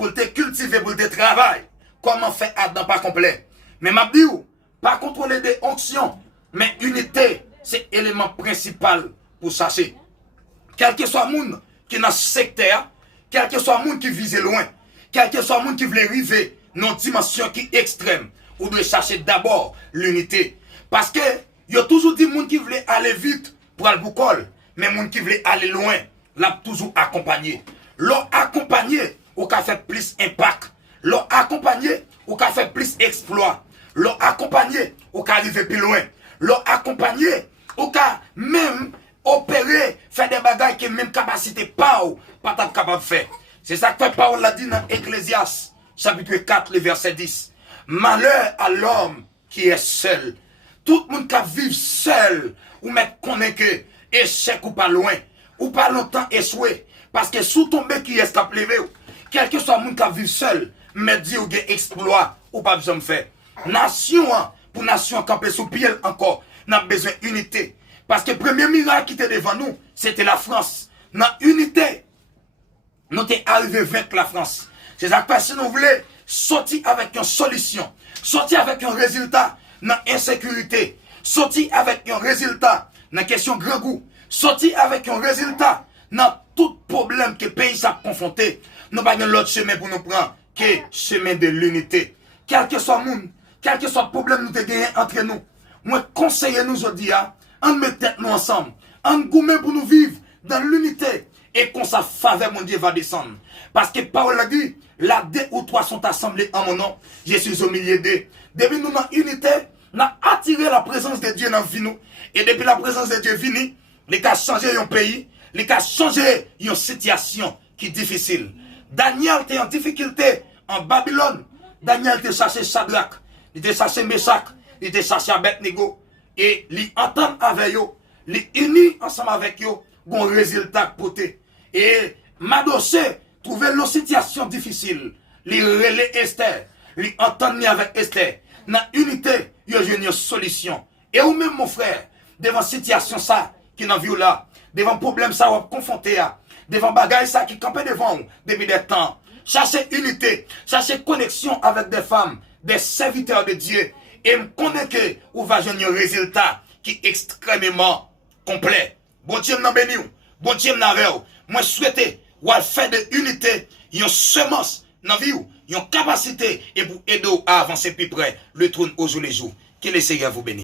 pour te cultiver, pour te travailler. Comment faire Adam pas complet. Mais m'a dit, pas contrôler des onctions, mais unité, c'est l'élément principal pour chercher. Quel que soit le monde qui est dans ce secteur, quel que soit le monde qui vise loin, quel que soit le monde qui veut arriver dans une dimension qui est extrême, vous devez chercher d'abord l'unité. Parce que, il y a toujours des gens qui veulent aller vite pour aller boucol, mais les gens qui veulent aller loin, l'a toujours accompagné. L'ont accompagné, ou qu'a fait plus impact. L'ont accompagné, ou qu'a fait plus exploit. L'ont accompagné, ou qu'a arrivé plus loin. L'ont accompagné, ou qu'a même opérer, faire des bagages que même capacité pas capable de faire. C'est ça que Paul l'a dit dans Ecclésiaste, chapitre 4, le verset 10. Malheur à l'homme qui est seul. Tout le monde qui vit seul, ou mettre connaît que échec ou pas loin, ou pas longtemps échoué. Parce que sous tomber qui est capable lever, quel que soit le monde qui vit seul, mais dit ou des exploits, ou pas besoin de faire. Nation, pour nation camper sous pied encore, n'a besoin d'unité. Parce que le premier miracle qui était devant nous, c'était la France. Dans l'unité, nous sommes arrivés à vaincre la France. C'est ça que si nous voulons sortir avec une solution, sortir avec un résultat dans l'insécurité, sortir avec un résultat dans la question de grand goût, sortir avec un résultat dans tout problème que le pays s'est confronté, nous n'avons pas l'autre chemin pour nous prendre que le chemin de l'unité. Quel que soit le monde, quel que soit le problème nous avons gagné entre nous, moi conseiller nous aujourd'hui, on met tête nous ensemble, on gourmet pour nous vivre dans l'unité et qu'on sa faveur mon Dieu va descendre. Parce que Paul a dit, là 2 ou 3 sont assemblés en mon nom, je suis au milieu d'eux. Depuis nous dans l'unité, nous avons attiré la présence de Dieu dans vie nous. Et depuis la présence de Dieu venue, les cas changé un pays, les cas changé une situation qui est difficile. Daniel était en difficulté en Babylone. Daniel était cherché Shadrach, il était cherché Meshach, il était cherché Abednego. Et les entendre avec eux, les unis ensemble avec eux, un résultat côté. Et Madoché trouvait la situation difficile. Les relais Esther, les entendre avec Esther. Dans l'unité, il y a une solution. Et ou même mon frère, devant situation ça qui n'a vu là, devant problème ça on confronté à, devant bagaille ça qui campait devant nous depuis des temps. Cherchez unité, cherchez connexion avec des femmes, des serviteurs de Dieu. Et me connaît que vous va jouer un résultat qui est extrêmement complet. Bon Dieu m'a béni, bon Dieu m'a veille. Moi souhaite ou faire de unité, une semence dans vie, une capacité et pour aider à avancer plus près le trône au jour les jours. Que le Seigneur vous bénisse.